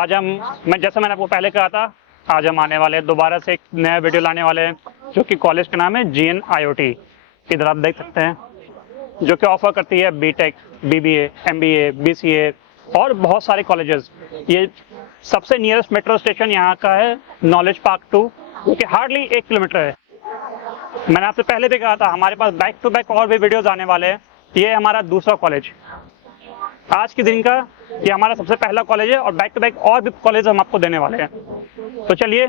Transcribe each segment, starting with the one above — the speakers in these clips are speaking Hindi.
आज जैसे मैंने आपको पहले कहा था, आज हम आने वाले दोबारा से एक नया वीडियो लाने वाले हैं, जो कि कॉलेज का नाम है GN IoT। इधर आप देख सकते हैं, जो कि ऑफर करती है BTech, BBA, MBA, BCA और बहुत सारे कॉलेजेस। ये सबसे नियरेस्ट मेट्रो स्टेशन यहाँ का है नॉलेज पार्क 2, जो कि हार्डली 1 किलोमीटर है। मैंने आपसे पहले भी कहा था, हमारे पास बैक टू बैक और भी वीडियोस आने वाले हैं। ये हमारा दूसरा कॉलेज आज के दिन का, ये हमारा सबसे पहला कॉलेज है और बैक टू बैक और भी कॉलेज हम आपको देने वाले हैं। तो चलिए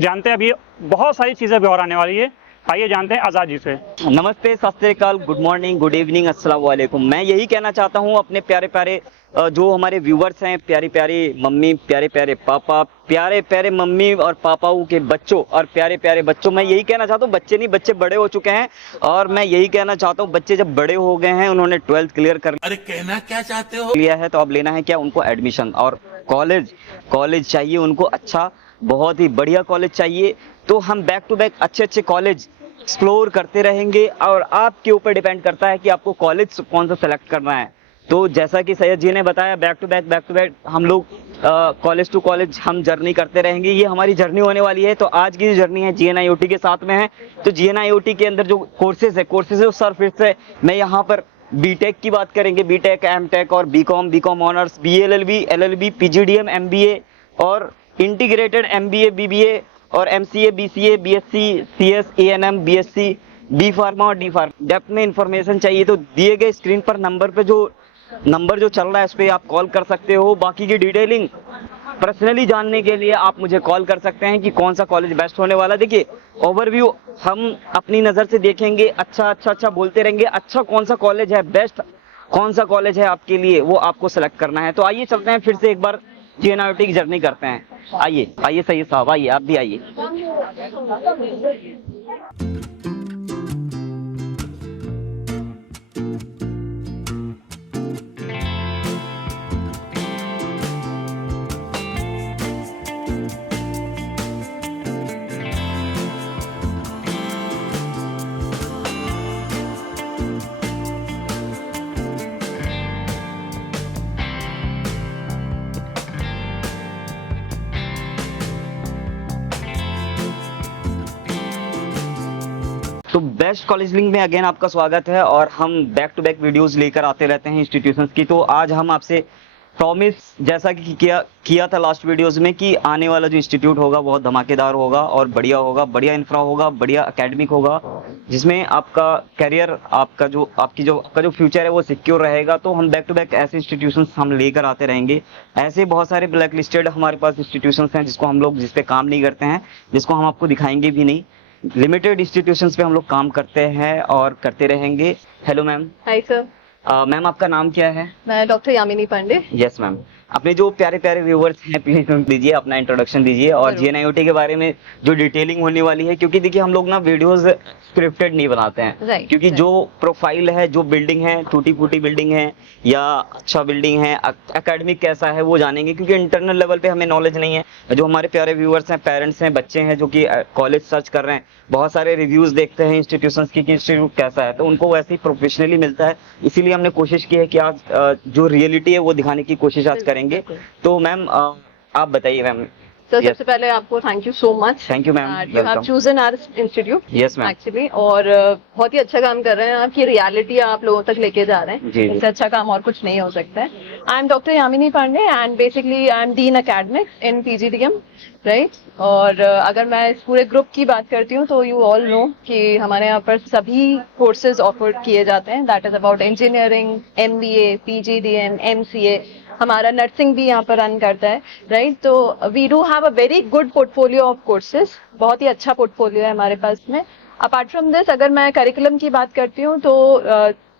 जानते हैं, अभी बहुत सारी चीज़ें भी और आने वाली है। आइए जानते हैं आज़ाद जी से। नमस्ते, सत श्री अकाल, गुड मॉर्निंग, गुड इवनिंग, अस्सलाम वालेकुम। मैं यही कहना चाहता हूँ अपने प्यारे प्यारे जो हमारे व्यूवर्स हैं, प्यारी प्यारी मम्मी, प्यारे प्यारे पापा, प्यारे प्यारे मम्मी और पापाओं के बच्चों और प्यारे प्यारे बच्चों, मैं यही कहना चाहता हूँ, बच्चे नहीं, बच्चे बड़े हो चुके हैं। और मैं यही कहना चाहता हूँ, बच्चे जब बड़े हो गए हैं, उन्होंने 12th क्लियर कर अरे कहना क्या चाहते हो लिया है, तो अब लेना है क्या उनको एडमिशन। और कॉलेज चाहिए उनको, अच्छा बहुत ही बढ़िया कॉलेज चाहिए। तो हम बैक टू बैक अच्छे अच्छे कॉलेज एक्सप्लोर करते रहेंगे और आपके ऊपर डिपेंड करता है कि आपको कॉलेज कौन सा सेलेक्ट करना है। तो जैसा कि सैयद जी ने बताया, बैक टू बैक हम लोग कॉलेज टू कॉलेज हम जर्नी करते रहेंगे। ये हमारी जर्नी होने वाली है। तो आज की जो जर्नी है GN IoT के साथ में है। तो GN IoT के अंदर जो कोर्सेज है सर, फिर से मैं यहाँ पर BTech की बात करेंगे, BTech, MTech और BCom honours, BLLB, LLB, PGDM, MBA और इंटीग्रेटेड MBA, BBA और MCA, BCA, BSc, CS, ANM, BSc, B pharma और D फार्मा। डेप्थ में इंफॉर्मेशन चाहिए तो दिए गए स्क्रीन पर नंबर जो चल रहा है, उस पर आप कॉल कर सकते हो। बाकी की डिटेलिंग पर्सनली जानने के लिए आप मुझे कॉल कर सकते हैं कि कौन सा कॉलेज बेस्ट होने वाला। देखिए, ओवरव्यू हम अपनी नज़र से देखेंगे, अच्छा बोलते रहेंगे। अच्छा कौन सा कॉलेज है, बेस्ट कौन सा कॉलेज है आपके लिए, वो आपको सेलेक्ट करना है। तो आइए चलते हैं, फिर से एक बार GN IoT की जर्नी करते हैं। आइए सही साहब, आइए, आप भी आइए। तो बेस्ट कॉलेज लिंक में अगेन आपका स्वागत है। और हम बैक टू बैक वीडियोस लेकर आते रहते हैं इंस्टीट्यूशंस की। तो आज हम आपसे प्रॉमिस जैसा कि किया था लास्ट वीडियोस में कि आने वाला जो इंस्टीट्यूट होगा बहुत धमाकेदार होगा और बढ़िया होगा, बढ़िया इंफ्रा होगा, बढ़िया एकेडमिक होगा, जिसमें आपका करियर, आपका जो फ्यूचर है वो सिक्योर रहेगा। तो हम बैक टू बैक ऐसे इंस्टीट्यूशंस हम लेकर आते रहेंगे। ऐसे बहुत सारे ब्लैक लिस्टेड हमारे पास इंस्टीट्यूशंस हैं जिस पे काम नहीं करते हैं, जिसको हम आपको दिखाएंगे भी नहीं। लिमिटेड इंस्टीट्यूशंस पे हम लोग काम करते हैं और करते रहेंगे। Hello ma'am. Hi sir. Ma'am आपका नाम क्या है? मैं doctor Yamini Pandey. Yes ma'am. अपने जो प्यारे प्यारे व्यूवर्स हैं, प्लीज दीजिए अपना इंट्रोडक्शन दीजिए और GN IoT के बारे में जो डिटेलिंग होने वाली है। क्योंकि देखिए, हम लोग ना वीडियोस स्क्रिप्टेड नहीं बनाते हैं, क्योंकि जो प्रोफाइल है, जो बिल्डिंग है, टूटी फूटी बिल्डिंग है या अच्छा बिल्डिंग है, एकेडमिक कैसा है वो जानेंगे, क्योंकि इंटरनल लेवल पे हमें नॉलेज नहीं है। जो हमारे प्यारे व्यूवर्स हैं, पेरेंट्स हैं, बच्चे हैं जो कि कॉलेज सर्च कर रहे हैं, बहुत सारे रिव्यूज देखते हैं इंस्टीट्यूशंस की कि इंस्टीट्यूट कैसा है, तो उनको वैसे ही प्रोफेशनली मिलता है। इसीलिए हमने कोशिश की है कि आज जो रियलिटी है वो दिखाने की कोशिश आज करेंगे। तो मैम आप बताइए मैम। सर, सबसे पहले आपको thank you so much. Thank you ma'am. You have chosen our institute. Yes ma'am. Actually, और बहुत ही अच्छा काम कर रहे हैं। आपकी रियलिटी आप लोगों तक लेके जा रहे हैं। इससे अच्छा काम और कुछ नहीं हो सकता है। I am doctor Yamini Pandey and basically I am dean academics in PGDM, right. और अगर मैं इस पूरे ग्रुप की बात करती हूँ तो यू ऑल नो कि हमारे यहाँ पर सभी कोर्सेज ऑफर किए जाते हैं। That is about engineering, MBA, PGDM, MCA। हमारा नर्सिंग भी यहाँ पर रन करता है, राइट। तो we do have a very good portfolio of courses. बहुत ही अच्छा पोर्टफोलियो है हमारे पास में। अपार्ट फ्रॉम दिस, अगर मैं करिकुलम की बात करती हूँ तो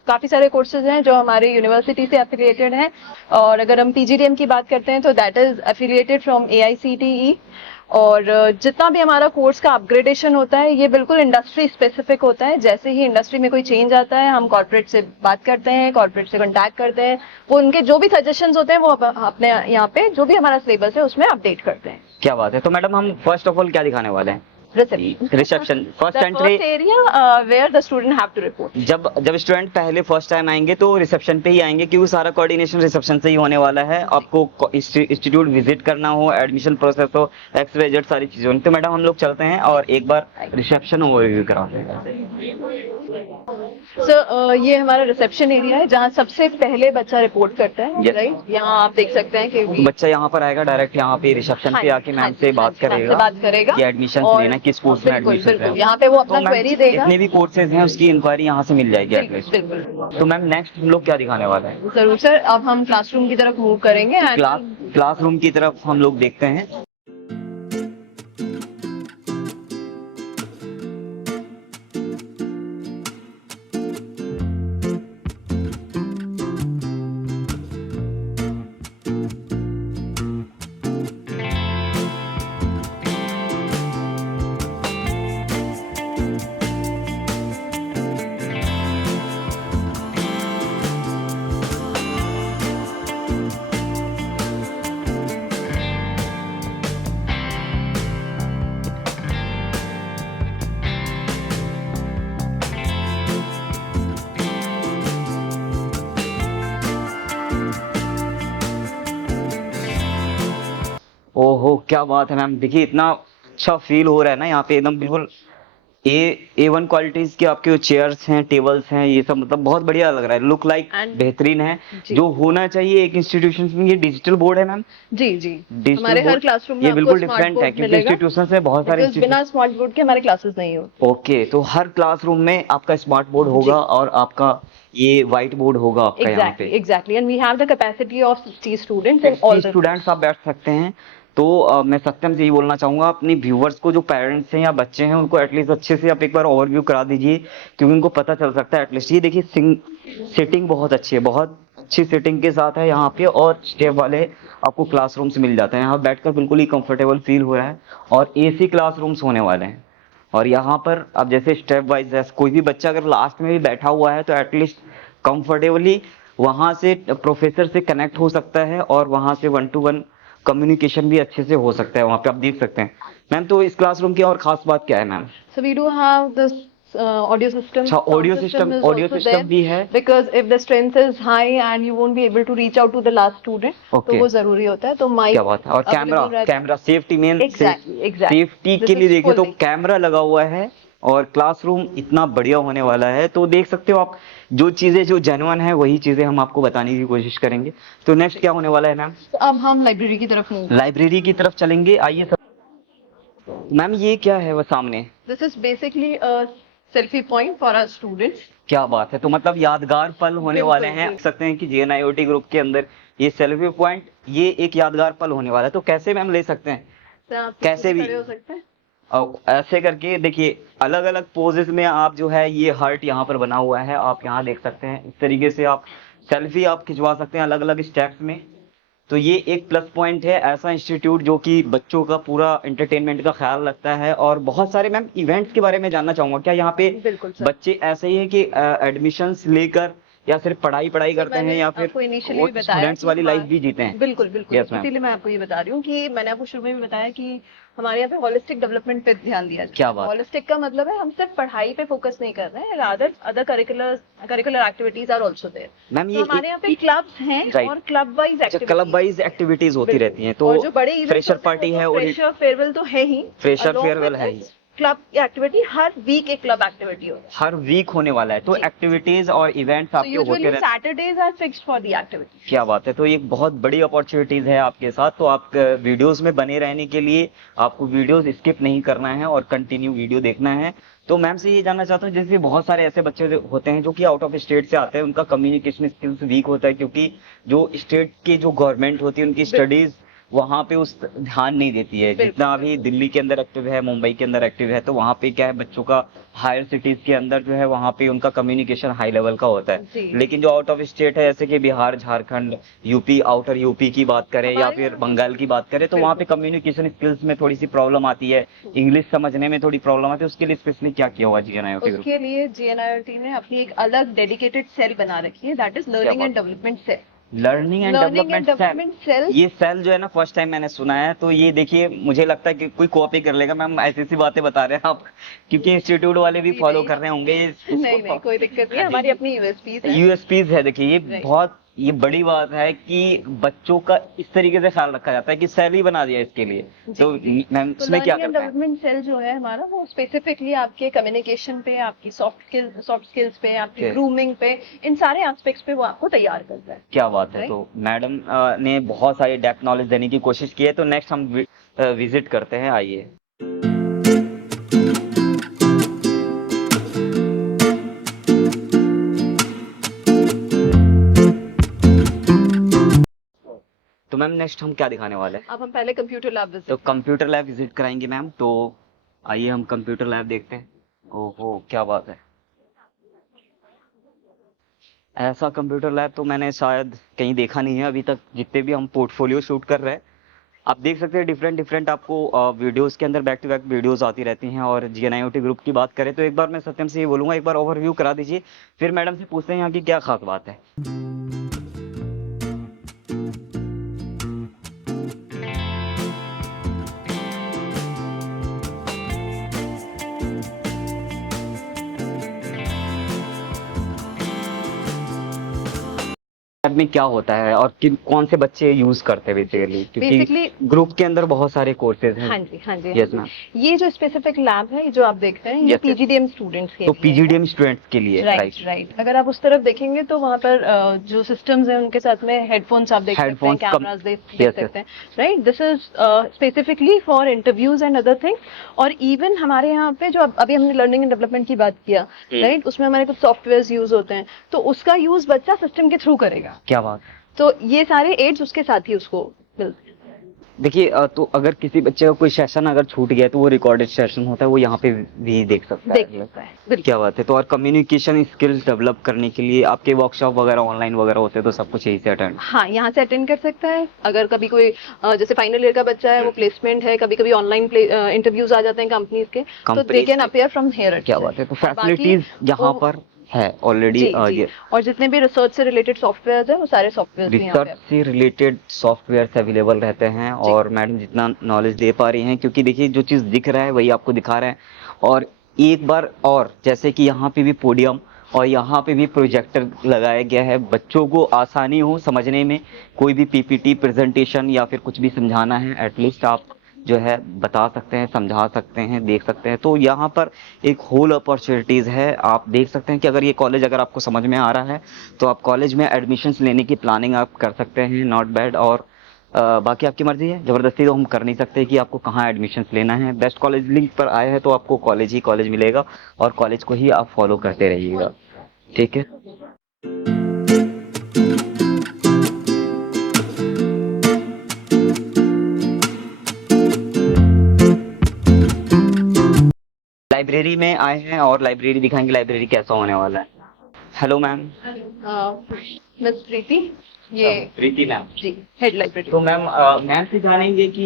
काफी सारे कोर्सेज हैं जो हमारे यूनिवर्सिटी से एफिलिएटेड हैं। और अगर हम PGDM की बात करते हैं तो that is affiliated from AICTE। और जितना भी हमारा कोर्स का अपग्रेडेशन होता है, ये बिल्कुल इंडस्ट्री स्पेसिफिक होता है। जैसे ही इंडस्ट्री में कोई चेंज आता है, हम कॉर्पोरेट से बात करते हैं, कॉर्पोरेट से कॉन्टैक्ट करते हैं, वो उनके जो भी सजेशंस होते हैं वो अपने यहाँ पे जो भी हमारा सिलेबस है उसमें अपडेट करते हैं। क्या बात है। तो मैडम, हम फर्स्ट ऑफ ऑल क्या दिखाने वाले हैं? Reception first The entry. first area where the student have to report. जब स्टूडेंट पहले फर्स्ट टाइम आएंगे तो रिसेप्शन पे ही आएंगे, क्योंकि सारा कोऑर्डिनेशन रिसेप्शन से ही होने वाला है। आपको इंस्टीट्यूट विजिट करना हो, एडमिशन प्रोसेस हो, एक्स वाई जेड सारी चीजें। तो मैडम हम लोग चलते हैं और एक बार रिसेप्शन ओवरव्यू कराते हैं। सर ये हमारा रिसेप्शन एरिया है जहाँ सबसे पहले बच्चा रिपोर्ट करता है, Yes. राइट? यहाँ आप देख सकते हैं कि तो बच्चा यहाँ पर आएगा डायरेक्ट, यहाँ पे रिसेप्शन पे आके मैम से बात करेगा कि एडमिशन और लेना, किस कोर्स में बिल्कुल, एडमिशन बिल्कुल। यहाँ पे वो अपना क्वेरी देगा। जितने भी कोर्सेज हैं उसकी इंक्वायरी यहाँ से मिल जाएगी बिल्कुल, एटलीस्ट। बिल्कुल। तो मैम नेक्स्ट हम लोग क्या दिखाने वाले हैं? जरूर सर, अब हम क्लासरूम की तरफ मूव करेंगे and क्लासरूम की तरफ हम लोग देखते हैं। ओहो क्या बात है मैम, देखिए इतना अच्छा फील हो रहा है ना यहाँ पे, एकदम बिल्कुल A1 क्वालिटीज के आपके चेयर्स हैं, टेबल्स हैं, ये सब मतलब बहुत बढ़िया लग रहा है, लुक लाइक And- बेहतरीन है। जी। जो होना चाहिए एक इंस्टीट्यूशन में। ये डिजिटल बोर्ड है मैम? जी जी, डिजिटल हमारे हर बोर्ड क्लासरूम में ये आपको बिल्कुल स्मार्ट डिफरेंट है, बोर्ड क्योंकि मिलेगा। इंस्टीट्यूशन से बहुत सारे Because बिना स्मार्ट बोर्ड के हमारे क्लासेस नहीं होते। ओके, तो हर क्लासरूम में आपका स्मार्ट बोर्ड होगा और आपका ये व्हाइट बोर्ड होगा आपका यहाँ Exactly, पे। exactly, and we have the capacity of 60 students in all the students आप बैठ सकते हैं। तो मैं सत्यम से यही बोलना चाहूंगा अपनी व्यूवर्स को, जो पेरेंट्स हैं या बच्चे हैं, उनको एटलीस्ट अच्छे से आप एक बार ओवरव्यू करा दीजिए, क्योंकि उनको पता चल सकता है एटलीस्ट। ये देखिए सेटिंग बहुत अच्छी है, बहुत अच्छी सेटिंग के साथ है यहाँ पे, और स्टेप वाले आपको क्लासरूम्स मिल जाते हैं। यहाँ बैठकर बिल्कुल ही कंफर्टेबल फील हो रहा है, और एसी क्लासरूम्स होने वाले हैं। और यहाँ पर अब जैसे स्टेप वाइज है, कोई भी बच्चा अगर लास्ट में भी बैठा हुआ है तो एटलीस्ट कंफर्टेबली वहां से प्रोफेसर से कनेक्ट हो सकता है, और वहां से 1-to-1 कम्युनिकेशन भी अच्छे से हो सकता है। वहां पे आप देख सकते हैं मैम। तो इस क्लासरूम की और खास बात क्या है ma'am? So we do have this audio system. अच्छा, audio Sound system is audio also system there, भी है। because if the strength is high and you won't be able to reach out to the last student, Okay. तो वो जरूरी होता है। तो माइक क्या बात है। और camera safety main, Exactly, exactly. Safety This के लिए is देखिए तो fully- कैमरा लगा हुआ है, और क्लासरूम इतना बढ़िया होने वाला है। तो देख सकते हो आप, जो चीजें जो जेन्युइन है वही चीजें हम आपको बताने की कोशिश करेंगे। तो नेक्स्ट क्या होने वाला है मैम? तो अब हम लाइब्रेरी की तरफ मूव। लाइब्रेरी की तरफ चलेंगे, आइए सब। मैम ये क्या है वो सामने? This is basically a selfie point for our students. क्या बात है। तो मतलब यादगार पल होने बिल्कुल, वाले हैं, बिल्कुल। सकते हैं कि JNIOT ग्रुप के अंदर ये सेल्फी पॉइंट, ये एक यादगार पल होने वाला है। तो कैसे मैम ले सकते हैं? तो आप कैसे भी- खड़े हो सकते हैं। और ऐसे करके देखिए, अलग अलग पोजेस में आप जो है, ये हार्ट यहाँ पर बना हुआ है, आप यहाँ देख सकते हैं। इस तरीके से आप सेल्फी आप खिंचवा सकते हैं अलग अलग स्टेप्स में। तो ये एक प्लस पॉइंट है, ऐसा इंस्टीट्यूट जो कि बच्चों का पूरा एंटरटेनमेंट का ख्याल रखता है। और बहुत सारे मैम इवेंट्स के बारे में जानना चाहूंगा, क्या यहाँ पे बिल्कुल सर। बच्चे ऐसे ही है कि एडमिशंस लेकर या सिर्फ पढ़ाई करते हैं, या फिर इनिशियली बताया स्टूडेंट्स कि वाली लाइफ हमारा- भी जीते हैं? बिल्कुल बिल्कुल। Yes, ma'am. इसीलिए मैं आपको ये बता रही हूँ कि मैंने आपको शुरू में भी बताया कि हमारे यहाँ पे होलिस्टिक डेवलपमेंट पे ध्यान दिया जाए। क्या बात। होलिस्टिक का मतलब है हम सिर्फ पढ़ाई पे फोकस नहीं कर रहे हैं, rather other curricular activities are also there. Ma'am तो ये हमारे यहाँ पे क्लब्स हैं Right. और क्लब वाइज अच्छा, क्लब वाइज एक्टिविटीज होती रहती हैं। तो और जो बड़े events फ्रेशर होते हैं, पार्टी वो है तो और फ्रेशर फेयरवेल तो है ही। फ्रेशर Along फेयरवेल with है this, ही। क्लब एक्टिविटी हर वीक एक क्लब एक्टिविटी होता है। हर वीक होने वाला है। तो जी। एक्टिविटीज और इवेंट्स So आपके होते usually रहते हैं। Saturdays are fixed for the activity. क्या बात है। तो एक बहुत बड़ी अपॉर्चुनिटीज है आपके साथ। तो आप वीडियोस में बने रहने के लिए आपको वीडियोस स्किप नहीं करना है और कंटिन्यू वीडियो देखना है। तो मैम से ये जानना चाहता हूँ, जैसे बहुत सारे ऐसे बच्चे होते हैं जो कि आउट ऑफ स्टेट से आते हैं, उनका कम्युनिकेशन स्किल्स वीक होता है, क्योंकि जो स्टेट की जो गवर्नमेंट होती है उनकी स्टडीज वहाँ पे उस ध्यान नहीं देती है बिल्कुल। जितना अभी दिल्ली के अंदर एक्टिव है, मुंबई के अंदर एक्टिव है। तो वहाँ पे क्या है, बच्चों का हायर सिटीज के अंदर जो है वहाँ पे उनका कम्युनिकेशन हाई लेवल का होता है। जी। लेकिन जो आउट ऑफ स्टेट है, जैसे कि Bihar, Jharkhand, UP, outer UP की बात करें या हमारे फिर यहाँ- बंगाल की बात करें, तो वहाँ पे कम्युनिकेशन स्किल्स में थोड़ी सी प्रॉब्लम आती है, इंग्लिश समझने में थोड़ी प्रॉब्लम आती है। उसके लिए स्पेशली क्या किया हुआ JNIOT ग्रुप? उसके लिए JNIOT ने अपनी एक अलग डेडिकेटेड सेल बना रखी है, दैट इज लर्निंग बात and development cell. Learning and Learning and development Development cell, Cell। ये सेल जो है ना फर्स्ट टाइम मैंने सुना है। तो ये देखिए मुझे लगता है कि कोई कॉपी कर लेगा मैम, ऐसी सी बातें बता रहे हैं आप, क्योंकि इंस्टीट्यूट वाले भी जी, फॉलो नहीं। कर रहे होंगे नहीं नहीं, कोई दिक्कत नहीं है, हमारी अपनी यूएसपीज है। यूएसपीज है। देखिए ये Right। बहुत ये बड़ी बात है कि बच्चों का इस तरीके से ख्याल रखा जाता है कि सेल ही बना दिया इसके लिए। तो मैम तो उसमें क्या लर्निंग एंड करते हैं? डेवलपमेंट सेल जो है हमारा, वो स्पेसिफिकली आपके कम्युनिकेशन पे, आपकी सॉफ्ट स्किल्स पे, आपकी Okay। ग्रूमिंग पे, इन सारे एस्पेक्ट्स पे वो आपको तैयार करता है। क्या बात है। Right। तो मैडम ने बहुत सारी डेप्थ नॉलेज देने की कोशिश की है। तो नेक्स्ट हम विजिट करते हैं, आइए। तो मैम नेक्स्ट हम क्या दिखाने वाले हैं? अब हम पहले कंप्यूटर लैब तो विजिट। कंप्यूटर लैब विजिट कराएंगे मैम। तो आइए हम कंप्यूटर लैब देखते हैं। ओहो क्या बात है। ऐसा कंप्यूटर लैब तो मैंने शायद कहीं देखा नहीं है अभी तक, जितने भी हम पोर्टफोलियो शूट कर रहे हैं। आप देख सकते हैं डिफरेंट डिफरेंट आपको वीडियोस के अंदर बैक टू बैक वीडियोस आती रहती हैं। और GNIOT ग्रुप की बात करें तो एक बार मैं सत्यम से ये बोलूँगा, एक बार ओवरव्यू करा दीजिए, फिर मैडम से पूछते हैं यहाँ की क्या खास बात है। लैब में क्या होता है और किन कौन से बच्चे यूज करते हैं बेसिकली, क्योंकि Basically- ग्रुप के अंदर बहुत सारे कोर्सेज हैं। हाँ जी हाँ जी। Yes ma'am. ये जो स्पेसिफिक लैब है, जो आप देख रहे हैं, ये Yes, yes। पीजीडीएम स्टूडेंट्स के तो लिए है। PGDM स्टूडेंट्स के लिए राइट राइट। अगर आप उस तरफ देखेंगे तो वहाँ पर जो सिस्टम्स हैं उनके साथ में हेडफोन्स आप देख सकते हैं, Headphones कैमरास देख yes, सकते हैं। Right, this is specifically for interviews and other things. और इवन हमारे यहाँ पे जो अभी हमने लर्निंग एंड डेवलपमेंट की बात किया, राइट, उसमें हमारे कुछ सॉफ्टवेयर यूज होते हैं, तो उसका यूज बच्चा सिस्टम के थ्रू करेगा। क्या बात है। तो ये सारे एड्स उसके साथ ही उसको मिलते हैं। देखिए तो अगर किसी बच्चे का कोई सेशन अगर छूट गया तो वो रिकॉर्डेड सेशन होता है, वो यहाँ पे भी देख सकता देख है। सकता है, बिल्कुल। क्या बात है। तो और कम्युनिकेशन स्किल्स डेवलप करने के लिए आपके वर्कशॉप वगैरह ऑनलाइन वगैरह होते हैं, तो सब कुछ यहीं से अटेंड? हाँ, यहाँ से अटेंड कर सकता है। अगर कभी कोई जैसे फाइनल ईयर का बच्चा है, वो प्लेसमेंट है, कभी कभी ऑनलाइन इंटरव्यूज आ जाते हैं कंपनीज के, तो दे Companies कैन के। Appear from here. क्या बात है। तो फैसिलिटीज यहाँ पर है ऑलरेडी। जी। और जितने भी रिसर्च से रिलेटेड सॉफ्टवेयर है, वो सारे सॉफ्टवेयर रिसर्च से रिलेटेड सॉफ्टवेयर अवेलेबल रहते हैं। और मैडम जितना नॉलेज दे पा रही हैं, क्योंकि देखिए जो चीज़ दिख रहा है वही आपको दिखा रहे हैं। और एक बार और जैसे कि यहाँ पे भी पोडियम और यहाँ पे भी प्रोजेक्टर लगाया गया है, बच्चों को आसानी हो समझने में। कोई भी PPT प्रेजेंटेशन या फिर कुछ भी समझाना है, एटलीस्ट आप जो है बता सकते हैं, समझा सकते हैं, देख सकते हैं। तो यहाँ पर एक होल अपॉर्चुनिटीज़ है। आप देख सकते हैं कि अगर ये कॉलेज अगर आपको समझ में आ रहा है तो आप कॉलेज में एडमिशन्स लेने की प्लानिंग आप कर सकते हैं, नॉट बैड। और बाकी आपकी मर्जी है, ज़बरदस्ती तो हम कर नहीं सकते कि आपको कहाँ एडमिशन्स लेना है। बेस्ट कॉलेज लिंक पर आए हैं तो आपको कॉलेज ही कॉलेज मिलेगा और कॉलेज को ही आप फॉलो करते रहिएगा, ठीक है। लाइब्रेरी में आए हैं और लाइब्रेरी दिखाएंगे, लाइब्रेरी कैसा होने वाला है। Hello ma'am. मिस प्रीति, ये प्रीति मैम जी हेड लाइब्रेरी। तो मैम मैम से जानेंगे कि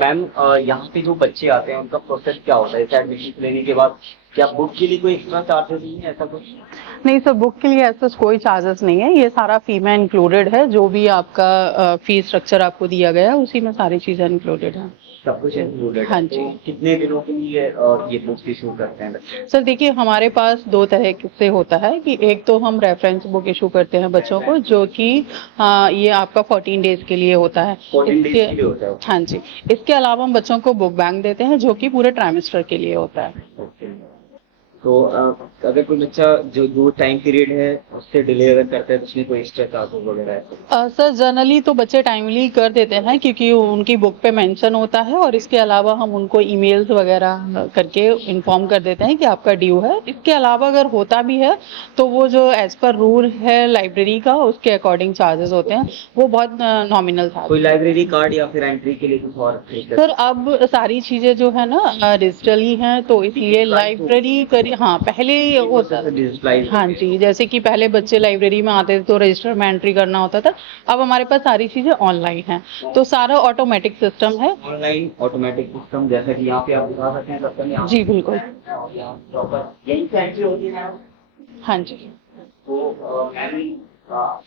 मैम यहाँ पे जो बच्चे आते हैं उनका प्रोसेस क्या होता है एडमिशन लेने के बाद? क्या बुक के लिए कोई एक्स्ट्रा चार्जेस नहीं है, ऐसा कुछ? नहीं सर, बुक के लिए ऐसा कोई चार्जेस नहीं है। ये सारा फी में इंक्लूडेड है। जो भी आपका फी स्ट्रक्चर आपको दिया गया है उसी में सारी चीजें इंक्लूडेड है। सब कुछ इंक्लूडेड? हाँ जी। तो कितने दिनों के लिए ये बुक्स इशू करते हैं बच्चे? सर देखिए, हमारे पास दो तरह से होता है कि एक तो हम रेफरेंस बुक इशू करते हैं बच्चों को, जो कि ये आपका 14 डेज के लिए होता है। 14 डेज के लिए होता है? हाँ जी। इसके अलावा हम बच्चों को बुक बैंक देते हैं, जो कि पूरे ट्राइमेस्टर के लिए होता है। ओके। तो अगर कोई बच्चा जो दो टाइम पीरियड है उससे डिले अगर करता है तो उसमें कोई एक्स्ट्रा चार्जेस वगैरह है? सर जनरली तो बच्चे टाइमली कर देते हैं, क्योंकि उनकी बुक पे मेंशन होता है। और इसके अलावा हम उनको ईमेल्स वगैरह करके इन्फॉर्म कर देते हैं कि आपका ड्यू है। इसके अलावा अगर होता भी है तो वो जो एज पर रूल है लाइब्रेरी का, उसके अकॉर्डिंग चार्जेस होते हैं, वो बहुत नॉमिनल था। कोई लाइब्रेरी कार्ड या फिर एंट्री के लिए कुछ और? सर अब सारी चीजें जो है ना डिजिटल ही हैं, तो इसलिए लाइब्रेरी हाँ पहले होता था। हाँ जी, जैसे कि पहले बच्चे लाइब्रेरी में आते थे तो रजिस्टर में एंट्री करना होता था। अब हमारे पास सारी चीजें ऑनलाइन हैं, तो सारा ऑटोमेटिक सिस्टम है। ऑनलाइन ऑटोमेटिक सिस्टम, जैसा कि यहाँ पे आप दिखा सकते हैं सबका यहाँ। जी बिल्कुल। यहीं से एंट्री होती है। हाँ जी। तो ma'am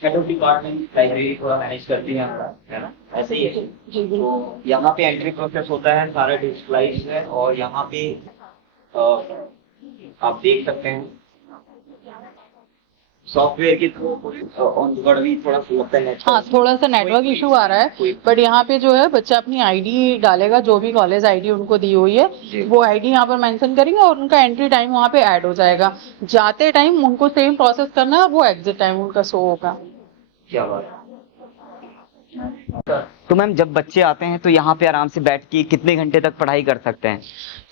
head of department library थोड़ा मैनेज करती है हमारा, है ना, ऐसे ही है। जी बिल्कुल। तो यहाँ पे एंट्री प्रोसेस होता है, सारा डिजिटलाइज है, और यहाँ पे आप देख सकते हैं सॉफ्टवेयर की भी थोड़ा होता है। हाँ, थोड़ा सा नेटवर्क इशू आ रहा है, बट यहाँ पे जो है बच्चा अपनी आईडी डालेगा, जो भी कॉलेज आईडी उनको दी हुई है वो आईडी यहाँ पर मेंशन करेंगे और उनका एंट्री टाइम वहाँ पे ऐड हो जाएगा। जाते टाइम उनको सेम प्रोसेस करना है और वो एग्जिट टाइम उनका शो होगा। क्या बात है। तो मैम जब बच्चे आते हैं तो यहाँ पे आराम से बैठ के कितने घंटे तक पढ़ाई कर सकते हैं?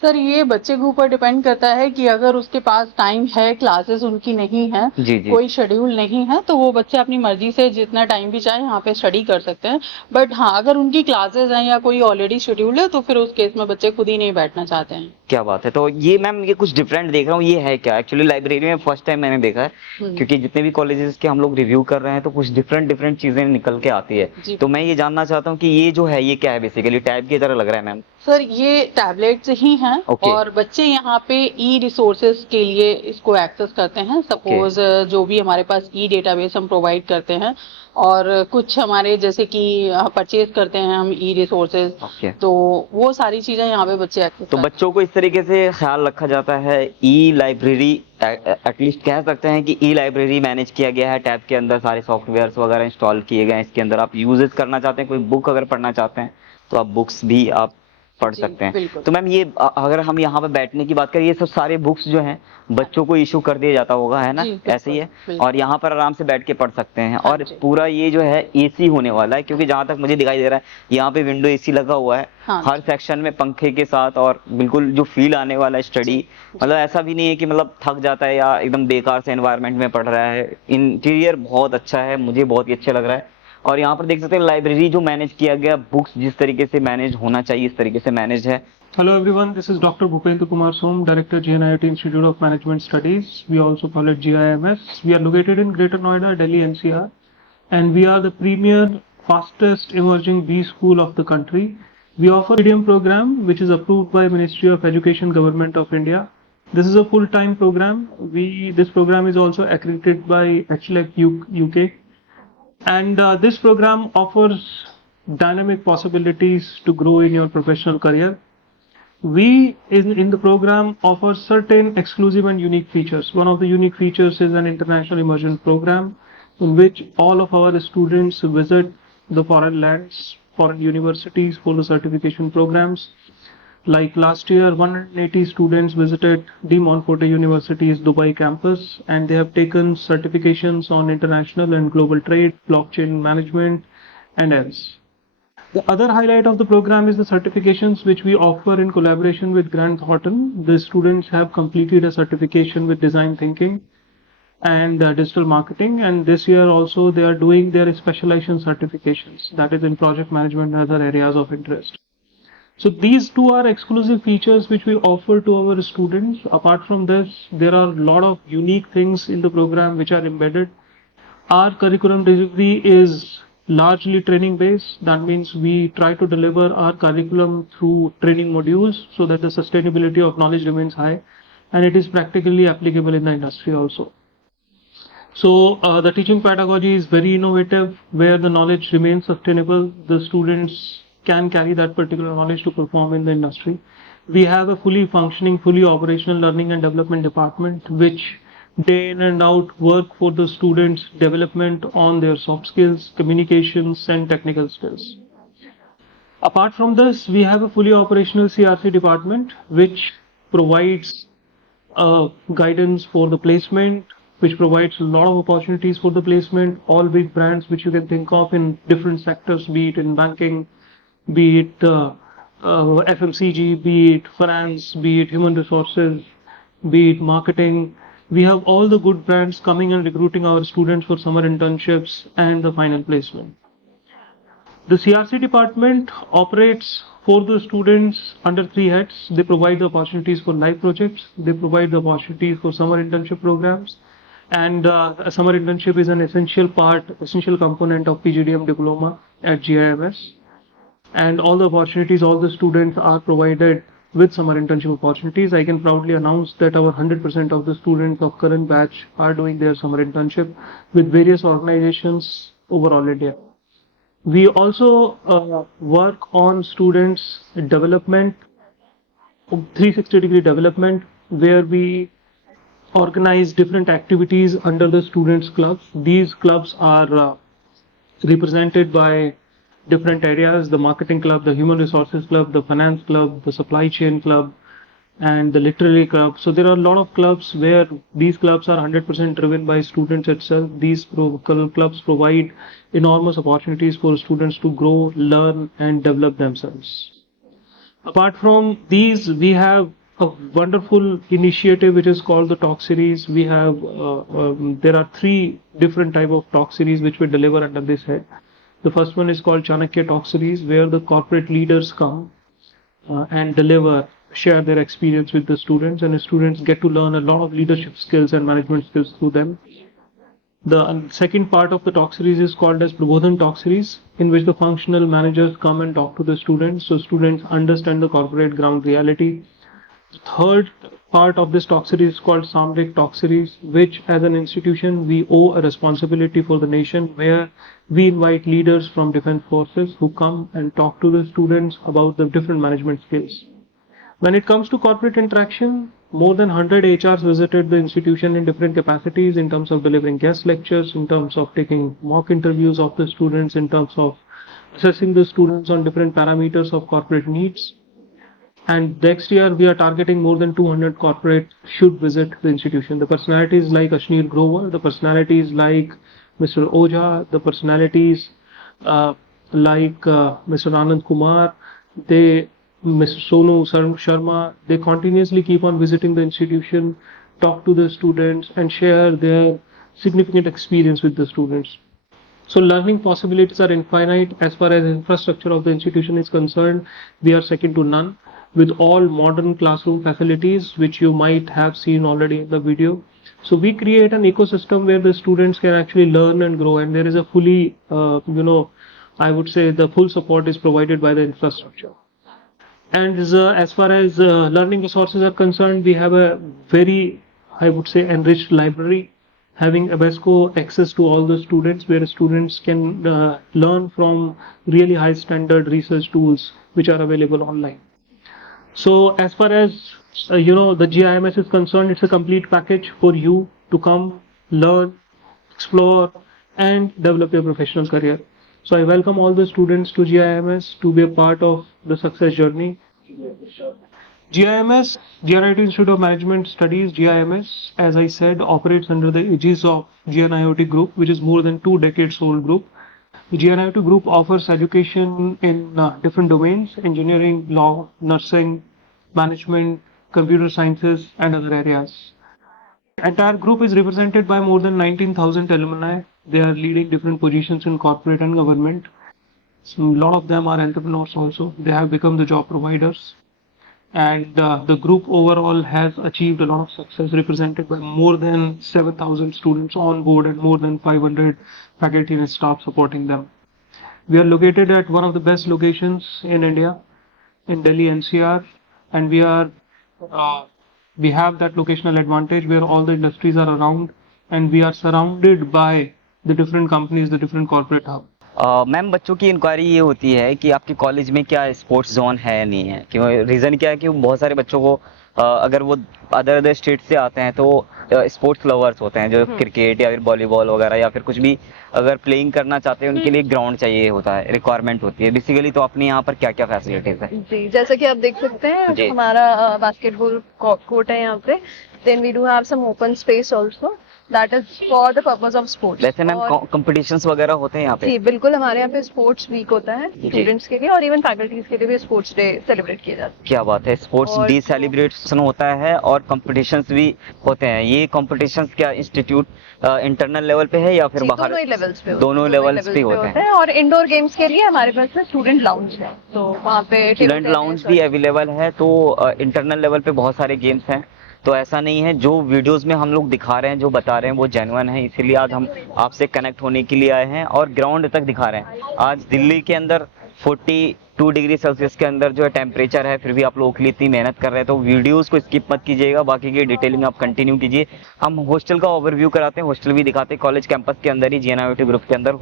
सर ये बच्चे के ऊपर डिपेंड करता है कि अगर उसके पास टाइम है, क्लासेस उनकी नहीं है, जी जी। कोई शेड्यूल नहीं है, तो वो बच्चे अपनी मर्जी से जितना टाइम भी चाहे यहाँ पे स्टडी कर सकते हैं। बट हाँ, अगर उनकी क्लासेस हैं या कोई ऑलरेडी शेड्यूल है तो फिर उस केस में बच्चे खुद ही नहीं बैठना चाहते हैं। क्या बात है। तो ये मैम ये कुछ डिफरेंट देख रहा हूँ, ये है क्या? एक्चुअली लाइब्रेरी में फर्स्ट टाइम मैंने देखा है, क्योंकि जितने भी कॉलेजेस के हम लोग रिव्यू कर रहे हैं तो कुछ डिफरेंट चीजें निकल के आती है। तो मैं ये जानना चाहता हूँ कि ये जो है ये क्या है? बेसिकली टैब की तरह लग रहा है मैम। सर ये टैबलेट्स ही हैं और बच्चे यहाँ पे ई रिसोर्सेज के लिए इसको एक्सेस करते हैं। सपोज जो भी हमारे पास ई डेटाबेस हम प्रोवाइड करते हैं और कुछ हमारे जैसे कि परचेज करते हैं हम ई रिसोर्सेज, तो वो सारी चीजें यहाँ पे बच्चे एक्सेस तो बच्चों को इस तरीके से ख्याल रखा जाता है। ई लाइब्रेरी एटलीस्ट कह सकते हैं कि ई लाइब्रेरी मैनेज किया गया है, टैब के अंदर सारे सॉफ्टवेयर्स वगैरह इंस्टॉल किए गए हैं। इसके अंदर आप यूजेस करना चाहते हैं, कोई बुक अगर पढ़ना चाहते हैं तो आप बुक्स भी आप पढ़ सकते हैं। तो मैम ये अगर हम यहाँ पे बैठने की बात करें, ये सब सारे बुक्स जो हैं बच्चों को इशू कर दिया जाता होगा, है ना? ऐसे ही है, और यहाँ पर आराम से बैठ के पढ़ सकते हैं। और पूरा ये जो है एसी होने वाला है, क्योंकि जहाँ तक मुझे दिखाई दे रहा है यहाँ पे विंडो एसी लगा हुआ है हर सेक्शन में पंखे के साथ, और बिल्कुल जो फील आने वाला है स्टडी, मतलब ऐसा भी नहीं है कि मतलब थक जाता है या एकदम बेकार से एनवायरनमेंट में पढ़ रहा है। इंटीरियर बहुत अच्छा है, मुझे बहुत ही अच्छा लग रहा है। और यहाँ पर देख सकते हैं लाइब्रेरी जो मैनेज किया गया, बुक्स जिस तरीके से मैनेज होना चाहिए इस तरीके से मैनेज है। Hello everyone, this is Dr. Bhupendra Kumar Som, Director GNIOT Institute of Management Studies. We also call it GIMS. We are located in Greater Noida, Delhi NCR, and we are the premier, fastest emerging B school of the country. We offer medium program which is approved by Ministry of Education, Government of India. This is a full-time program. This program is also accredited by HLEC UK. And this program offers dynamic possibilities to grow in your professional career. We in the program offer certain exclusive and unique features. One of the unique features is an international immersion program in which all of our students visit the foreign lands, foreign universities for the certification programs. Like last year, 180 students visited De Montfort University's Dubai campus, and they have taken certifications on international and global trade, blockchain management, and else. The other highlight of the program is the certifications which we offer in collaboration with Grant Thornton. The students have completed a certification with design thinking and digital marketing, and this year also they are doing their specialization certifications, that is in project management and other areas of interest. So these two are exclusive features which we offer to our students. Apart from this, there are a lot of unique things in the program which are embedded. Our curriculum delivery is largely training based. That means we try to deliver our curriculum through training modules so that the sustainability of knowledge remains high and it is practically applicable in the industry also. So the teaching pedagogy is very innovative, where the knowledge remains sustainable. The students can carry that particular knowledge to perform in the industry. We have a fully functioning, fully operational learning and development department which day in and out work for the students' development on their soft skills, communications and technical skills. Apart from this, we have a fully operational CRC department which provides guidance for the placement, which provides a lot of opportunities for the placement, all big brands which you can think of in different sectors, be it in banking, be it FMCG, be it finance, be it human resources, be it marketing. We have all the good brands coming and recruiting our students for summer internships and the final placement. The CRC department operates for the students under 3 heads. They provide the opportunities for live projects, they provide the opportunities for summer internship programs, and a summer internship is an essential component of PGDM diploma at GIMS. And all the opportunities, all the students are provided with summer internship opportunities. I can proudly announce that our 100% of the students of current batch are doing their summer internship with various organizations over all India. We also work on students' development, 360-degree development, where we organize different activities under the students' clubs. These clubs are represented by different areas: the marketing club, the human resources club, the finance club, the supply chain club, and the literary club. So there are a lot of clubs where these clubs are 100% driven by students itself. These clubs provide enormous opportunities for students to grow, learn, and develop themselves. Apart from these, we have a wonderful initiative which is called the Talk Series. We have there are 3 different type of Talk Series which we deliver under this head. The first one is called Chanakya Talk Series, where the corporate leaders come and share their experience with the students, and the students get to learn a lot of leadership skills and management skills through them. The second part of the Talk Series is called as Prabodhan Talk Series, in which the functional managers come and talk to the students, so students understand the corporate ground reality. The third part of this Talk Series is called Samrik Talk Series, which as an institution we owe a responsibility for the nation, where we invite leaders from defense forces who come and talk to the students about the different management skills. When it comes to corporate interaction, more than 100 HRs visited the institution in different capacities, in terms of delivering guest lectures, in terms of taking mock interviews of the students, in terms of assessing the students on different parameters of corporate needs. And next year we are targeting more than 200 corporate should visit the institution. The personalities like Ashnir Grover, the personalities like Mr. Ojha, the personalities like Mr. Anand Kumar, Mr. Sonu Sharma, they continuously keep on visiting the institution, talk to the students, and share their significant experience with the students. So learning possibilities are infinite. As far as infrastructure of the institution is concerned, we are second to none, with all modern classroom facilities, which you might have seen already in the video. So we create an ecosystem where the students can actually learn and grow, and there is a fully, I would say the full support is provided by the infrastructure. And as far as learning resources are concerned, we have a very, I would say, enriched library, having ABESCO access to all the students, where students can learn from really high standard research tools which are available online. So as far as the GIMS is concerned, it's a complete package for you to come, learn, explore, and develop your professional career. So I welcome all the students to GIMS to be a part of the success journey. GIMS, GNIOT Institute of Management Studies, GIMS, as I said, operates under the aegis of GNIOT Group, which is more than 2 decades old group. The GNIOT Group offers education in different domains: engineering, law, nursing, management, computer sciences, and other areas. The entire group is represented by more than 19,000 alumni. They are leading different positions in corporate and government. So a lot of them are entrepreneurs also. They have become the job providers. And the group overall has achieved a lot of success, represented by more than 7,000 students on board and more than 500 faculty and staff supporting them. We are located at one of the best locations in India, in Delhi NCR, and we have that locational advantage where all the industries are around, and we are surrounded by the different companies, the different corporate hub. Ma'am, बच्चों की इंक्वायरी ये होती है कि आपके कॉलेज में क्या स्पोर्ट्स जोन है या नहीं है। क्यों, रीज़न क्या है कि बहुत सारे बच्चों को अगर वो अदर स्टेट से आते हैं तो स्पोर्ट्स लवर्स होते हैं, जो क्रिकेट या फिर वॉलीबॉल वगैरह या फिर कुछ भी अगर प्लेइंग करना चाहते हैं, उनके लिए ग्राउंड चाहिए होता है, रिक्वायरमेंट होती है बेसिकली। तो अपने यहाँ पर क्या क्या फैसिलिटीज है? जी, जैसा कि आप देख सकते हैं, हमारा बास्केटबॉल कोर्ट है यहाँ पे। Then we do have some open space also, that is for the purpose of sports. वैसे मैम कॉम्पिटिशंस वगैरह होते हैं यहाँ पे? जी बिल्कुल, हमारे यहाँ पे स्पोर्ट्स वीक होता है स्टूडेंट्स के लिए, और इवन फैकल्टीज के लिए भी स्पोर्ट्स डे सेलिब्रेट किया जाता है। क्या बात है, स्पोर्ट्स डे सेलिब्रेशन होता है और कॉम्पिटिशंस भी होते हैं। ये कॉम्पिटिशंस क्या इंस्टीट्यूट इंटरनल लेवल पे है या फिर बाहर? दोनों लेवल्स पे होते हैं। और इंडोर गेम्स के लिए हमारे पास स्टूडेंट लाउंज है, तो वहाँ पे स्टूडेंट लाउंज भी अवेलेबल है। तो इंटरनल लेवल पे बहुत सारे गेम्स हैं, तो ऐसा नहीं है जो वीडियोस में हम लोग दिखा रहे हैं, जो बता रहे हैं वो जेन्युइन है। इसीलिए आज हम आपसे कनेक्ट होने के लिए आए हैं और ग्राउंड तक दिखा रहे हैं। आज दिल्ली के अंदर 42 डिग्री सेल्सियस के अंदर जो है टेम्परेचर है, फिर भी आप लोगों के लिए इतनी मेहनत कर रहे हैं, तो वीडियोस को स्किप मत कीजिएगा, बाकी की डिटेलिंग आप कंटिन्यू कीजिए। हम हॉस्टल का ओवरव्यू कराते हैं, हॉस्टल भी दिखाते हैं। कॉलेज कैंपस के अंदर ही GNIOT ग्रुप के अंदर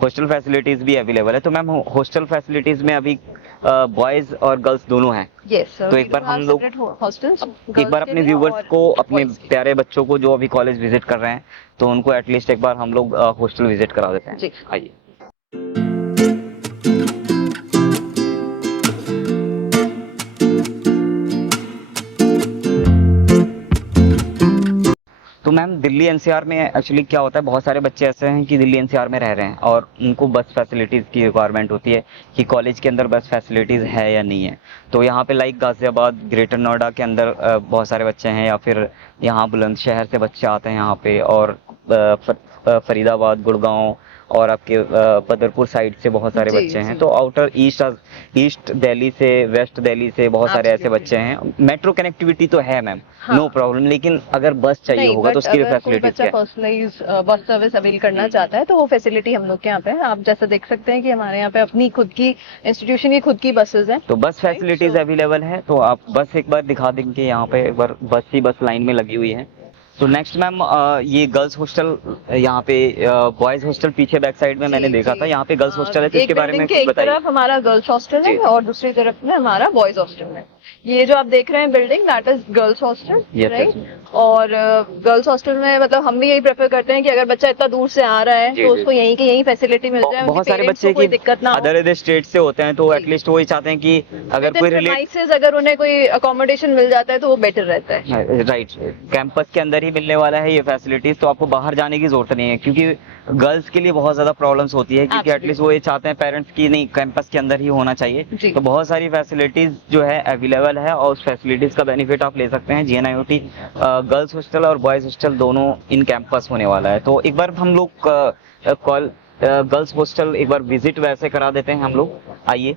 हॉस्टल फैसिलिटीज भी अवेलेबल है। तो मैम हॉस्टल फैसिलिटीज में अभी बॉयज और गर्ल्स दोनों हैं। यस तो एक बार हम लोग हॉस्टल्स एक बार अपने व्यूवर्स को, अपने प्यारे बच्चों को जो अभी कॉलेज विजिट कर रहे हैं, तो उनको एटलीस्ट एक बार हम लोग हॉस्टल विजिट करा देते हैं। जी। आइए। तो मैम दिल्ली NCR में एक्चुअली क्या होता है, बहुत सारे बच्चे ऐसे हैं कि दिल्ली NCR में रह रहे हैं और उनको बस फैसिलिटीज़ की रिक्वायरमेंट होती है कि कॉलेज के अंदर बस फैसिलिटीज़ है या नहीं है। तो यहाँ पे लाइक गाजियाबाद, ग्रेटर नोएडा के अंदर बहुत सारे बच्चे हैं, या फिर यहाँ बुलंदशहर से बच्चे आते हैं यहाँ पे, और फरीदाबाद, गुड़गांव और आपके बदरपुर साइड से बहुत सारे जी, बच्चे हैं। जी। तो आउटर ईस्ट दिल्ली से, वेस्ट दिल्ली से बहुत सारे ऐसे बच्चे हैं। मेट्रो कनेक्टिविटी तो है मैम, नो प्रॉब्लम, लेकिन अगर बस चाहिए नहीं, होगा तो but उसकी अगर कोई फैसिलिटीज बच्चा क्या है? पर्सनलाइज बस सर्विस अवेल करना चाहता है तो वो फैसिलिटी हम लोग के यहाँ पे है। आप जैसा देख सकते हैं कि हमारे यहाँ पे अपनी खुद की इंस्टीट्यूशन की खुद की बसेस हैं। तो बस फैसिलिटीज अवेलेबल है, तो आप बस एक बार दिखा देंगे, यहाँ पे एक बार बस लाइन में लगी हुई है। तो नेक्स्ट मैम ये गर्ल्स हॉस्टल, यहाँ पे बॉयज हॉस्टल पीछे बैक साइड में मैंने देखा था, यहाँ पे गर्ल्स हॉस्टल है, तो इसके बारे में एक कुछ बताइए। तरफ हमारा गर्ल्स हॉस्टल है जी। और दूसरी तरफ में हमारा बॉयज हॉस्टल है। ये जो आप देख रहे हैं building, that is girls hostel, Yes, right. yes. और गर्ल्स हॉस्टल में मतलब हम भी यही प्रेफर करते हैं कि अगर बच्चा इतना दूर से आ रहा है जी, तो जी। उसको यहीं की यहीं फैसिलिटी मिल जाए, बहुत उनके सारे parents बच्चे को कोई की दिक्कत ना हो। अदर स्टेट से होते हैं, तो जी। एटलीस्ट वो ही चाहते हैं कि अगर कोई रिलेट, Premises अगर उन्हें कोई अकोमोडेशन मिल जाता है तो वो बेटर रहता है। राइट, कैंपस के अंदर ही मिलने वाला है ये फैसिलिटीज, तो आपको बाहर जाने की जरूरत नहीं है, क्योंकि गर्ल्स के लिए बहुत ज्यादा प्रॉब्लम्स होती है, क्योंकि Absolutely. एटलीस्ट वो ये चाहते हैं पेरेंट्स की नहीं, कैंपस के अंदर ही होना चाहिए। जी। तो बहुत सारी फैसिलिटीज जो है अवेलेबल है, और उस फैसिलिटीज का बेनिफिट आप ले सकते हैं। GNIOT गर्ल्स हॉस्टल और बॉयज हॉस्टल दोनों इन कैंपस होने वाला है। तो एक बार हम लोग गर्ल्स हॉस्टल एक बार विजिट वैसे करा देते हैं हम लोग, आइए।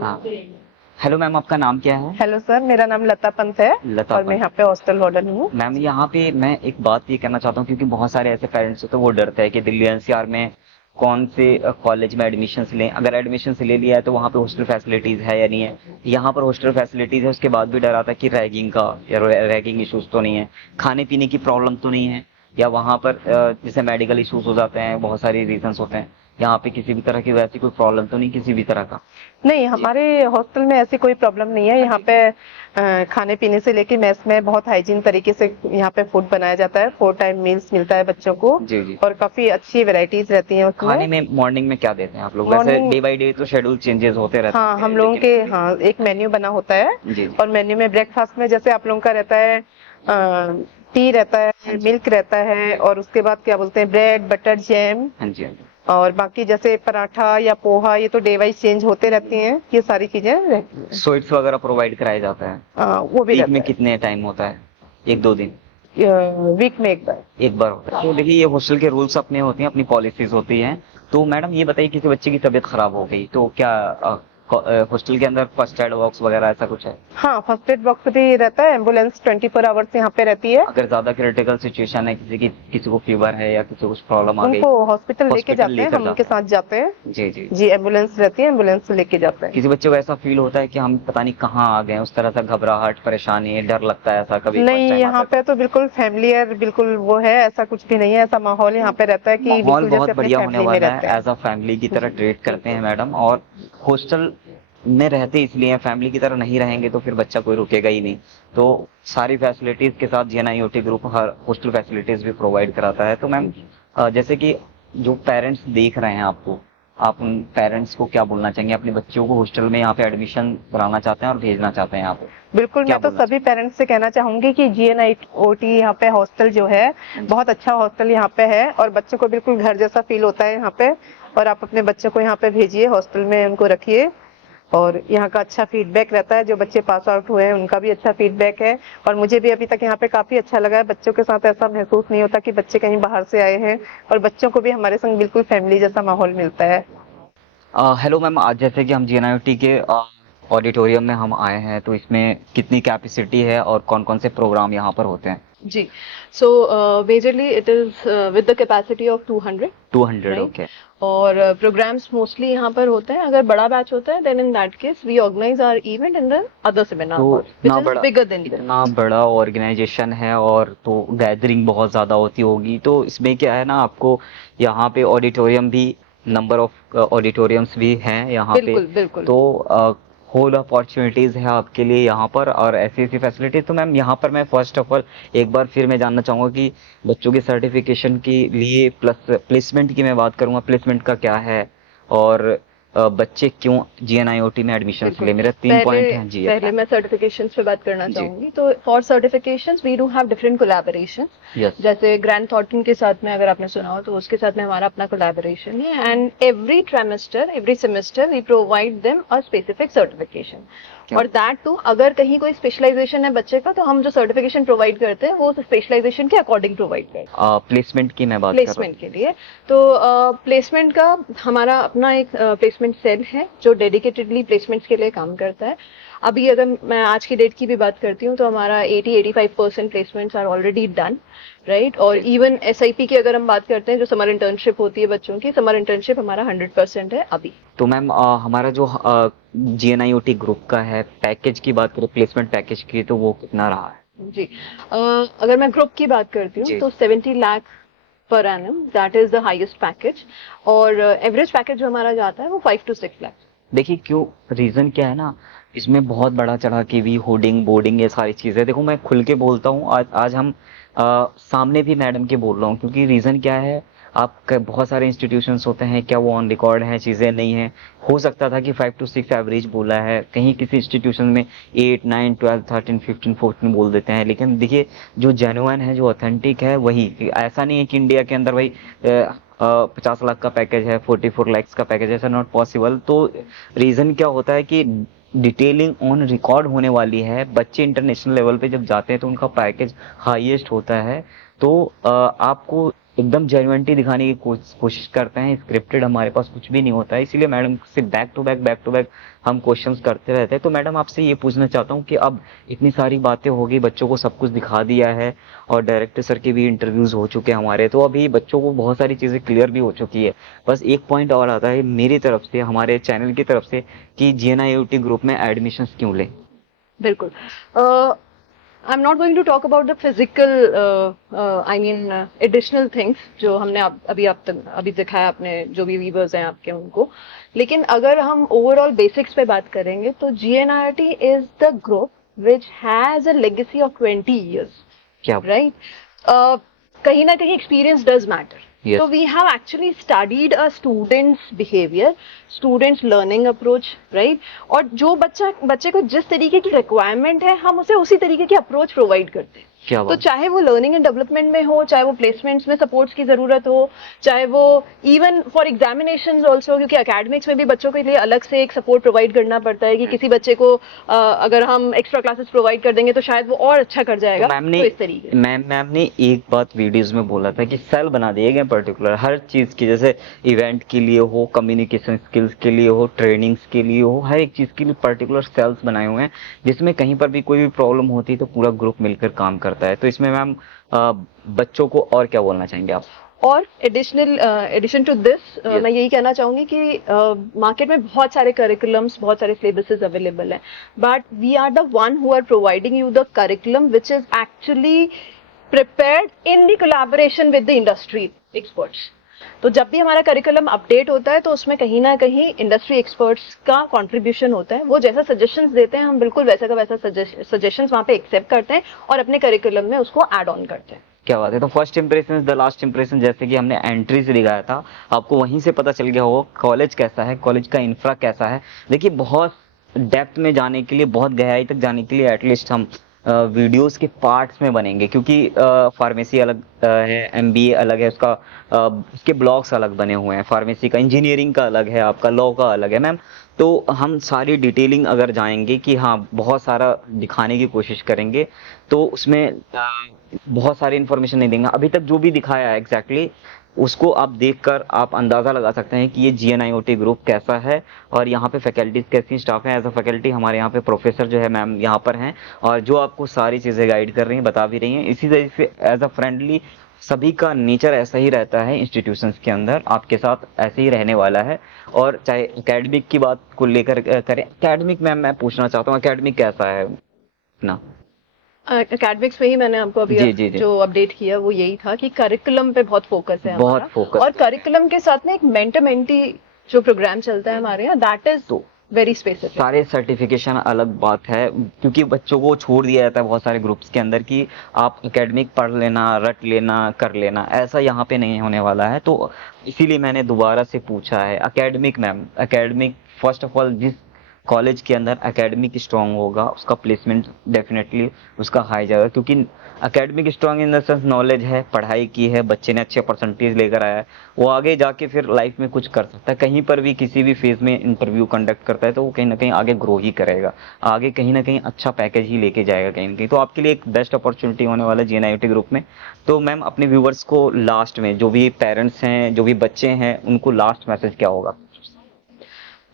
हाँ, हेलो मैम, आपका नाम क्या है? हेलो सर, मेरा नाम लता पंत है लता और मैं पंत। यहाँ पे हॉस्टल वार्डन हूँ। मैम यहाँ पे मैं एक बात ये कहना चाहता हूँ, क्योंकि बहुत सारे ऐसे पेरेंट्स होते हैं वो डरते हैं कि दिल्ली NCR में कौन से कॉलेज में एडमिशन लें, अगर एडमिशन ले लिया है तो वहाँ पे हॉस्टल फैसिलिटीज है या नहीं है। यहाँ पर हॉस्टल फैसिलिटीज है, उसके बाद भी डर आता है कि रैगिंग का या रैगिंग इश्यूज तो नहीं है, खाने पीने की प्रॉब्लम तो नहीं है, या वहाँ पर जैसे मेडिकल इश्यूज हो जाते हैं, बहुत सारे रीजंस होते हैं। यहाँ पे किसी भी तरह की वैसी कोई प्रॉब्लम तो नहीं किसी भी तरह का? नहीं, हमारे हॉस्टल में ऐसी कोई प्रॉब्लम नहीं है। यहाँ पे खाने पीने से लेके मेस में बहुत हाइजीन तरीके से यहाँ पे फूड बनाया जाता है। 4 टाइम मील्स मिलता है बच्चों को, जी जी। और काफी अच्छी वैरायटीज रहती हैं उसमें। खाने में मॉर्निंग में क्या देते हैं आप लोग? वैसे Morning- डे बाय डे तो शेड्यूल चेंजेस होते रहते हैं। हाँ, हम लोगों के एक मेन्यू बना होता है, जी। और मेन्यू में ब्रेकफास्ट में जैसे आप लोगों का रहता है टी रहता है, मिल्क रहता है, और उसके बाद क्या बोलते हैं, ब्रेड, बटर, जैम, हाँ जी, हाँ जी। और बाकी जैसे पराठा या पोहा, ये तो डे वाइज चेंज होते रहती हैं। ये सारी चीजें रहती हैं। स्वीट्स वगैरह प्रोवाइड कराया जाता है? वो भी वीक में रहता कितने टाइम होता है? 1-2 दिन? है, वीक में एक बार। एक बार होता है। तो देखिए, ये हॉस्टल के रूल्स अपने होते हैं, अपनी पॉलिसीज होती हैं। तो मैडम ये बताइए, किसी बच्चे की तबीयत खराब हो गई तो क्या हॉस्टल के अंदर फर्स्ट एड बॉक्स वगैरह ऐसा कुछ है? हाँ, फर्स्ट एड बॉक्स भी रहता है। एम्बुलेंस 24 आवर्स यहाँ पे रहती है। अगर ज्यादा क्रिटिकल सिचुएशन है, किसी को फीवर है या किसी को कुछ प्रॉब्लम आ गई, उनको हॉस्पिटल लेके हॉस्पिटल जाते हैं, लेकर हम उनके साथ जाते हैं। जी जी। जी, एम्बुलेंस रहती है, एम्बुलेंस से लेके जाते हैं। किसी बच्चे को ऐसा फील होता है कि हम पता नहीं कहाँ आ गए, उस तरह से घबराहट, परेशानी, डर लगता है, ऐसा कभी? नहीं, यहाँ पे तो बिल्कुल फैमिलियर, बिल्कुल वो है, ऐसा कुछ भी नहीं है। ऐसा माहौल यहाँ पे रहता है कि माहौल बिल्कुल जैसे बहुत अपनी बढ़िया होने फैमिली में वाला रहते है, हैं। एज अ फैमिली की तरह ट्रीट करते हैं मैडम। और हॉस्टल में रहते इसलिए फैमिली की तरह नहीं रहेंगे तो फिर बच्चा कोई रुकेगा ही नहीं। तो सारी फैसिलिटीज के साथ GNIOT ग्रुप हर हॉस्टल फैसिलिटीज भी प्रोवाइड कराता है। तो मैम जैसे कि जो पेरेंट्स देख रहे हैं आपको, आप उन पेरेंट्स को क्या बोलना चाहेंगे? अपने बच्चों को हॉस्टल में यहाँ पे एडमिशन कराना चाहते हैं और भेजना चाहते हैं यहाँ पे? बिल्कुल, क्या मैं तो बोलना सभी पेरेंट्स से कहना चाहूंगी कि GNIOT यहाँ पे हॉस्टल जो है, बहुत अच्छा हॉस्टल यहाँ पे है, और बच्चों को बिल्कुल घर जैसा फील होता है यहाँ पे। और आप अपने बच्चों को यहाँ पे भेजिए, हॉस्टल में उनको रखिए, और यहाँ का अच्छा फीडबैक रहता है, जो बच्चे पास आउट हुए हैं उनका भी अच्छा फीडबैक है। और मुझे भी अभी तक यहाँ पे काफी अच्छा लगा है। बच्चों के साथ ऐसा महसूस नहीं होता कि बच्चे कहीं बाहर से आए हैं, और बच्चों को भी हमारे संग बिल्कुल फैमिली जैसा माहौल मिलता है। हेलो मैम, आज जैसे कि हम GNIOT के ऑडिटोरियम में हम आए हैं, तो इसमें कितनी कैपेसिटी है और कौन कौन से प्रोग्राम यहाँ पर होते हैं? जी, so majorly it is with the capacity of 200 200, Right. Okay. और प्रोग्राम्स मोस्टली यहाँ पर होते हैं। अगर बड़ा बैच होता है then in that case we organise our event in the other seminar तो which is bigger than this. इतना बड़ा ऑर्गेनाइजेशन है और तो गैदरिंग बहुत ज़्यादा होती होगी, तो इसमें क्या है ना, आपको यहाँ पे ऑडिटोरियम भी, नंबर ऑफ ऑडिटोरियम्स भी हैं यहाँ पे, बिल्कुल बिल्कुल। तो होल अपॉर्चुनिटीज़ है आपके लिए यहाँ पर और ऐसी ऐसी फैसिलिटीज़। तो मैम यहाँ पर मैं फर्स्ट ऑफ ऑल एक बार फिर मैं जानना चाहूँगा कि बच्चों के सर्टिफिकेशन के लिए प्लस प्लेसमेंट की मैं बात करूँगा, प्लेसमेंट का क्या है और बच्चे क्यों GNIOT में एडमिशन ले। मेरा 3 पॉइंट हैं जी। पहले मैं सर्टिफिकेशंस पे बात करना जी। चाहूंगी। तो for certifications we do have different collaborations. Yes, जैसे ग्रैंड थॉर्टन के साथ में अगर आपने सुना हो तो उसके साथ में हमारा अपना कोलैबोरेशन है, and every trimester every semester we provide them a specific certification. और दैट टू अगर कहीं कोई स्पेशलाइजेशन है बच्चे का, तो हम जो सर्टिफिकेशन प्रोवाइड करते हैं वो स्पेशलाइजेशन के अकॉर्डिंग प्रोवाइड करते हैं। प्लेसमेंट की मैं बात कर रहा हूँ। प्लेसमेंट के लिए तो प्लेसमेंट का हमारा अपना एक प्लेसमेंट सेल है जो डेडिकेटेडली प्लेसमेंट्स के लिए काम करता है। अभी अगर मैं आज की डेट की भी बात करती हूँ तो हमारा 80-85% placements are already done, right. और इवन SIP की अगर हम बात करते हैं, जो समर इंटर्नशिप होती है बच्चों की, समर इंटर्नशिप हमारा 100% है अभी। तो मैम हमारा जो GNIOT ग्रुप का है, पैकेज की बात करें, प्लेसमेंट पैकेज की, तो वो कितना रहा है? जी, अगर मैं ग्रुप की बात करती जी। हूँ तो 70 lakh per annum, that is the highest package. और एवरेज पैकेज जो हमारा जाता है वो 5 to 6 लाख। देखिए क्यों, रीजन क्या है ना, इसमें बहुत बड़ा चढ़ा के भी होर्डिंग बोर्डिंग ये सारी चीजें, देखो मैं खुल के बोलता हूँ, आज हम सामने भी मैडम के बोल रहा हूँ, क्योंकि रीजन क्या है, आपके बहुत सारे इंस्टीट्यूशंस होते हैं, क्या वो ऑन रिकॉर्ड हैं, चीज़ें नहीं हैं। हो सकता था कि 5 to 6 एवरेज बोला है, कहीं किसी इंस्टीट्यूशन में 8, 9, 12, 13, 15, 14 बोल देते हैं, लेकिन देखिए जो जेन्युइन है, जो ऑथेंटिक है वही। ऐसा नहीं है कि इंडिया के अंदर भाई 50 लाख का पैकेज है, 44 लाख का पैकेज है, ऐसा नॉट पॉसिबल। तो रीज़न क्या होता है कि डिटेलिंग ऑन रिकॉर्ड होने वाली है। बच्चे इंटरनेशनल लेवल पे जब जाते हैं तो उनका पैकेज हाईएस्ट होता है, तो आपको एकदम जेन्युइनिटी दिखाने की कोशिश करते हैं। स्क्रिप्टेड हमारे पास कुछ भी नहीं होता है, इसीलिए मैडम से बैक टू बैक हम क्वेश्चंस करते रहते हैं। तो मैडम आपसे ये पूछना चाहता हूँ कि अब इतनी सारी बातें हो गई, बच्चों को सब कुछ दिखा दिया है और डायरेक्टर सर के भी इंटरव्यूज हो चुके हैं हमारे, तो अभी बच्चों को बहुत सारी चीज़ें क्लियर भी हो चुकी है। बस एक पॉइंट और आता है मेरी तरफ से, हमारे चैनल की तरफ से, कि GNIOT ग्रुप में एडमिशन क्यों लें? बिल्कुल। I'm not going to talk about the physical, additional things जो हमने अभी दिखाया अपने जो भी व्यूअर्स हैं आपके उनको। लेकिन अगर हम ओवरऑल बेसिक्स पे बात करेंगे तो GNIOT is the group which has a legacy of 20 years, क्या right? कहीं ना कहीं experience does matter. Yes. So we have actually studied a student's behavior, student's learning approach, right? और जो बच्चे को जिस तरीके की रिक्वायरमेंट है, हम उसे उसी तरीके की अप्रोच प्रोवाइड करते हैं। क्या तो बात? चाहे वो लर्निंग एंड डेवलपमेंट में हो, चाहे वो प्लेसमेंट्स में सपोर्ट्स की जरूरत हो, चाहे वो इवन फॉर एग्जामिनेशंस ऑल्सो, क्योंकि एकेडमिक्स में भी बच्चों के लिए अलग से एक सपोर्ट प्रोवाइड करना पड़ता है कि किसी बच्चे को अगर हम एक्स्ट्रा क्लासेस प्रोवाइड कर देंगे तो शायद वो और अच्छा कर जाएगा। मैम तो इस तरीके से मैम ने एक बात वीडियोस में बोला था कि सेल बना दिए गए पर्टिकुलर हर चीज की, जैसे इवेंट के लिए हो, कम्युनिकेशन स्किल्स के लिए हो, ट्रेनिंग्स के लिए हो, हर एक चीज के लिए पर्टिकुलर सेल्स बनाए हुए हैं, जिसमें कहीं पर भी कोई भी प्रॉब्लम होती है तो पूरा ग्रुप मिलकर काम करता है। तो इसमें मैम बच्चों को और क्या बोलना चाहेंगे आप? और एडिशन टू दिस मैं यही कहना चाहूंगी कि मार्केट में बहुत सारे करिकुलम्स, बहुत सारे सिलेबसेस अवेलेबल हैं, but we are the one who are providing you the curriculum which is actually prepared in the collaboration with the industry experts. तो जब भी हमारा करिकुलम अपडेट होता है तो उसमें कहीं ना कहीं इंडस्ट्री एक्सपर्ट्स का कंट्रीब्यूशन होता है। वो जैसा सजेशंस देते हैं हम बिल्कुल वैसा का वैसा सजेशंस वहाँ पे एक्सेप्ट करते हैं और अपने करिकुलम में उसको ऐड ऑन करते हैं। क्या बात है। तो first impression the last impression, जैसे कि हमने एंट्री से दिखाया था, आपको वहीं से पता चल गया होगा कॉलेज कैसा है, कॉलेज का इंफ्रा कैसा है। देखिए बहुत डेप्थ में जाने के लिए, बहुत गहराई तक जाने के लिए एटलीस्ट हम वीडियोस के पार्ट्स में बनेंगे, क्योंकि फार्मेसी अलग है, एमबीए अलग है, उसका उसके ब्लॉक्स अलग बने हुए हैं, फार्मेसी का, इंजीनियरिंग का अलग है, आपका लॉ का अलग है मैम। तो हम सारी डिटेलिंग अगर जाएंगे कि हाँ बहुत सारा दिखाने की कोशिश करेंगे, तो उसमें बहुत सारी इन्फॉर्मेशन नहीं देंगे। अभी तक जो भी दिखाया है एग्जैक्टली उसको आप देखकर आप अंदाज़ा लगा सकते हैं कि ये GNIOT ग्रुप कैसा है और यहाँ पे फैकल्टीज कैसी स्टाफ है। एज अ फैकल्टी हमारे यहाँ पे प्रोफेसर जो है मैम यहाँ पर हैं और जो आपको सारी चीज़ें गाइड कर रही हैं, बता भी रही हैं। इसी तरह से एज अ फ्रेंडली सभी का नेचर ऐसा ही रहता है इंस्टीट्यूशंस के अंदर, आपके साथ ऐसे ही रहने वाला है। और चाहे एकेडमिक की बात को लेकर करें, एकेडमिक मैम मैं पूछना चाहता हूँ एकेडमिक कैसा है अपना? एकेडमिक्स में ही मैंने आपको अभी जी। जो अपडेट किया वो यही था कि करिकुलम पे बहुत फोकस है बहुत हमारा। फोकस। और करिकुलम के साथ में एक मेंटर मेंटी जो प्रोग्राम चलता है हमारे यहाँ, दैट इज तो वेरी स्पेसिफिक। सारे सर्टिफिकेशन अलग बात है, क्योंकि बच्चों को छोड़ दिया जाता है बहुत सारे ग्रुप्स के अंदर कि आप एकेडमिक पढ़ लेना, रट लेना, कर लेना, ऐसा यहाँ पे नहीं होने वाला है। तो इसीलिए मैंने दोबारा से पूछा है academic ma'am, academic first of all जिस कॉलेज के अंदर एकेडमिक स्ट्रांग होगा उसका प्लेसमेंट डेफिनेटली उसका हाई जाएगा, क्योंकि academic strong in the sense knowledge है, पढ़ाई की है, बच्चे ने अच्छे परसेंटेज लेकर आया है, वो आगे जाके फिर लाइफ में कुछ कर सकता है। कहीं पर भी किसी भी फेज में इंटरव्यू कंडक्ट करता है तो वो कहीं ना कहीं आगे ग्रो ही करेगा, आगे कहीं ना कहीं अच्छा पैकेज ही लेके जाएगा कहीं ना कहीं। तो आपके लिए एक बेस्ट अपॉर्चुनिटी होने वाला है GNIOT ग्रुप में। तो मैम अपने व्यूवर्स को लास्ट में, जो भी पेरेंट्स हैं, जो भी बच्चे हैं, उनको लास्ट मैसेज क्या होगा?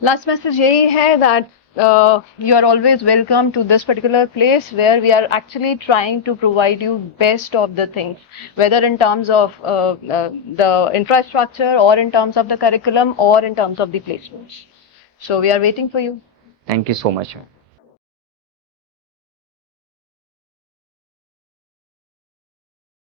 लास्ट मैसेज यही है that you are always welcome to this particular place where we are actually trying to provide you best of the things, whether in terms of the infrastructure or in terms of the curriculum or in terms of the placements. So we are waiting for you. Thank you so much.